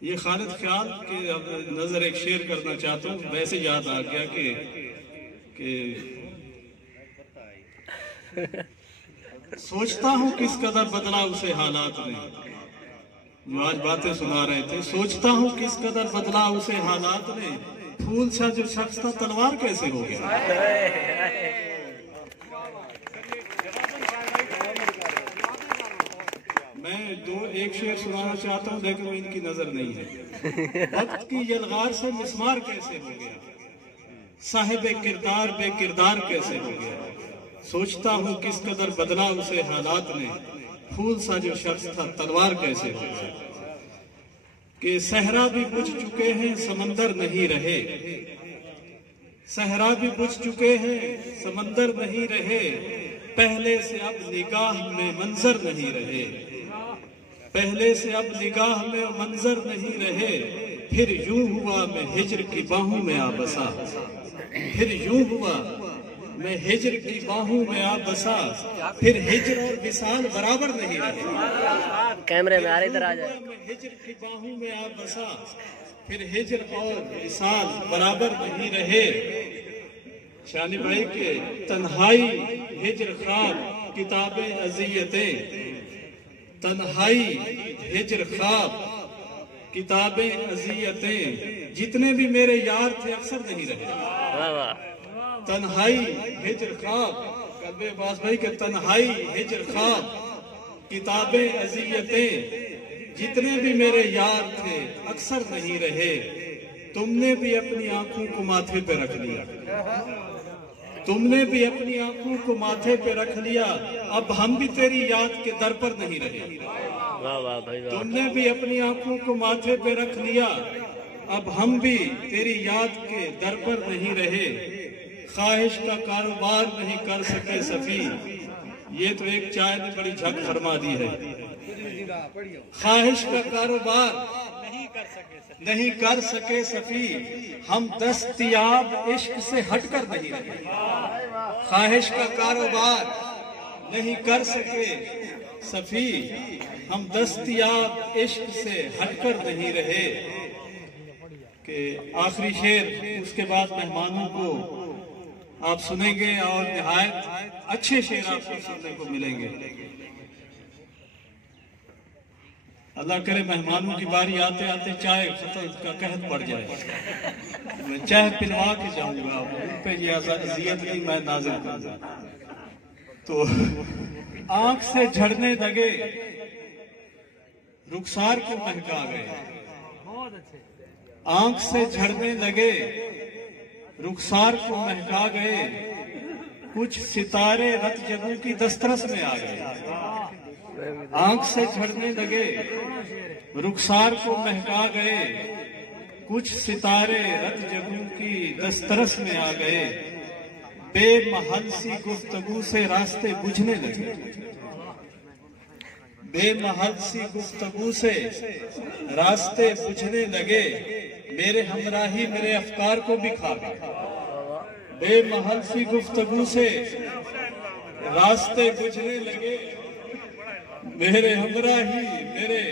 ये खालिद ख्याल के अब नजर एक शेर करना चाहता हूँ, वैसे याद आ गया कि सोचता हूँ किस कदर बदला उसे हालात ने, जो आज बातें सुना रहे थे। सोचता हूँ किस कदर बदला उसे हालात ने, फूल सा जो शख्स था तलवार कैसे हो गया। मैं एक शेर सुनाना चाहता हूँ, लेकिन वो इनकी नजर नहीं है। वक्त की यलगार से मिस्मार कैसे हो गया, साहिबे किरदार बेकिरदार कैसे हो गया। सोचता हूँ किस कदर बदला उसे हालात ने, फूल सा जो शख्स था तलवार कैसे हो गया। कि सहरा भी बुझ चुके हैं समंदर नहीं रहे, सहरा भी बुझ चुके हैं समंदर नहीं रहे, पहले से अब निगाह में मंजर नहीं रहे, पहले से अब निगाह में मंजर नहीं रहे। फिर यूं हुआ मैं हिज्र की बाहों में आ बसा, फिर यूं हुआ मैं हिज्र की बाहों में आ बसा, फिर हिज्र और विसाल बराबर नहीं रहे। कैमरे में आ रही तरह आ जाए। मैं हिज्र की बाहों में आ बसा, फिर हिज्र और विसाल बराबर नहीं रहे। शानी भाई के तन्हाई हिज्र ख्वाब किताबें अज़ियतें, तन्हाई हिज्र ख्वाब किताबें अज़ियतें, जितने भी मेरे यार थे अक्सर नहीं रहे। तन्हाई हिज्र ख्वाब, कल्बे अब्बास भाई के तन्हाई हिज्र ख्वाब किताबें अज़ियतें, जितने भी मेरे यार थे अक्सर नहीं रहे। तुमने भी अपनी आंखों को माथे पे रख लिया, तुमने भी अपनी आंखों को माथे पे रख लिया, अब हम भी तेरी याद के दर पर नहीं रहे। तुमने भी अपनी आंखों को माथे पे रख लिया, अब हम भी तेरी याद के दर पर नहीं रहे। ख्वाहिश का कारोबार नहीं कर सके सफी, ये तो एक चाय ने बड़ी झक फरमा दी है। ख्वाहिश का कारोबार नहीं कर सके सफी, हम दस्तयाब इश्क से हटकर नहीं रहे। ख्वाहिश का कारोबार नहीं कर सके सफी, हम दस्तयाब इश्क से हटकर नहीं रहे। कि आखिरी शेर, उसके बाद मेहमानों को आप सुनेंगे और निहायत अच्छे शेर आपको सुनने को मिलेंगे। अल्लाह करे मेहमानों की बारी आते आते चाय का कहत पड़ जाए, मैं चाय पिलवा के जाऊंगा, उन पे ये अज़ियत नहीं मैं नाज़िल करूंगा। तो आंख से झड़ने लगे रुखसार को महका गए, आंख से झड़ने लगे रुखसार को महका गए, कुछ सितारे रत जगू की दस्तरस में आ गए। आंख से झड़ने लगे रुखसार को महका गए, कुछ सितारे रत जगू की दस्तरस में आ गए। बेमहल सी गुफ्तगू से रास्ते बुझने लगे, बेमहल सी गुफ्तगू से रास्ते बुझने लगे, मेरे हमराही मेरे अफकार को भी खा गए। बेमहल सी गुफ्तगू से रास्ते बुझने लगे, मेरे हमराही मेरे,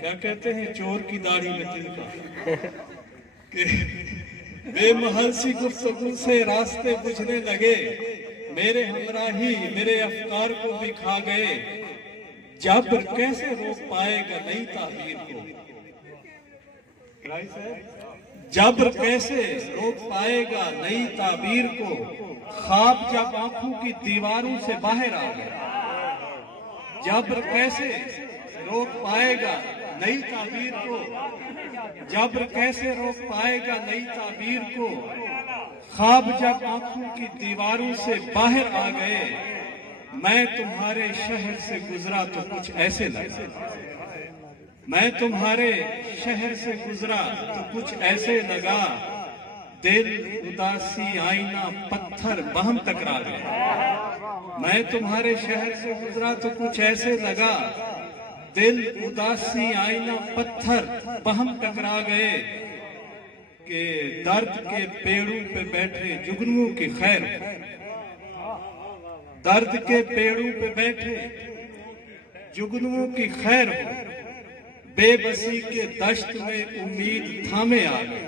क्या कहते हैं चोर की दाढ़ी में तिनका। बेमहल सी गुफ्तगू से रास्ते बुझने लगे, मेरे हमराही मेरे अफकार को भी खा गए। जब्र कैसे रोक पाएगा नई ताबीर को, जब्र कैसे रोक पाएगा नई ताबीर को, ख्वाब जब आंखों की दीवारों से बाहर आ गया। जब्र कैसे रोक पाएगा नई ताबीर को, जब्र कैसे रोक पाएगा नई ताबीर को, ख्वाब जब आंखों की दीवारों से बाहर आ गए। मैं तुम्हारे शहर से गुजरा तो कुछ ऐसे लगा, मैं तुम्हारे शहर से गुजरा तो कुछ ऐसे लगा, दिल उदासी आईना पत्थर बहम टकरा गए। मैं तुम्हारे शहर से गुजरा तो कुछ ऐसे लगा, दिल उदासी आईना पत्थर बहम टकरा गए। कि दर्द के पेड़ों पे बैठे जुगनुओं की खैर, दर्द के पेड़ों पे बैठे जुगनुओं की खैर हो, बेबसी के दश्त में उम्मीद थामे आ गए।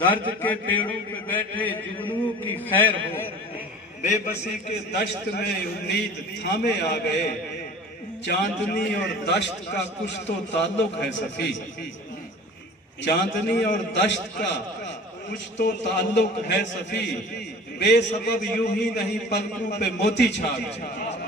दर्द के पेड़ों पे बैठे जुगनुओं की खैर हो, बेबसी के दश्त में उम्मीद थामे आ गए। चांदनी और दश्त का कुछ तो ताल्लुक है सफी, चांदनी और दश्त का कुछ तो ताल्लुक है सफी। बेसबब यूं ही नहीं पलकों पे मोती छा गए।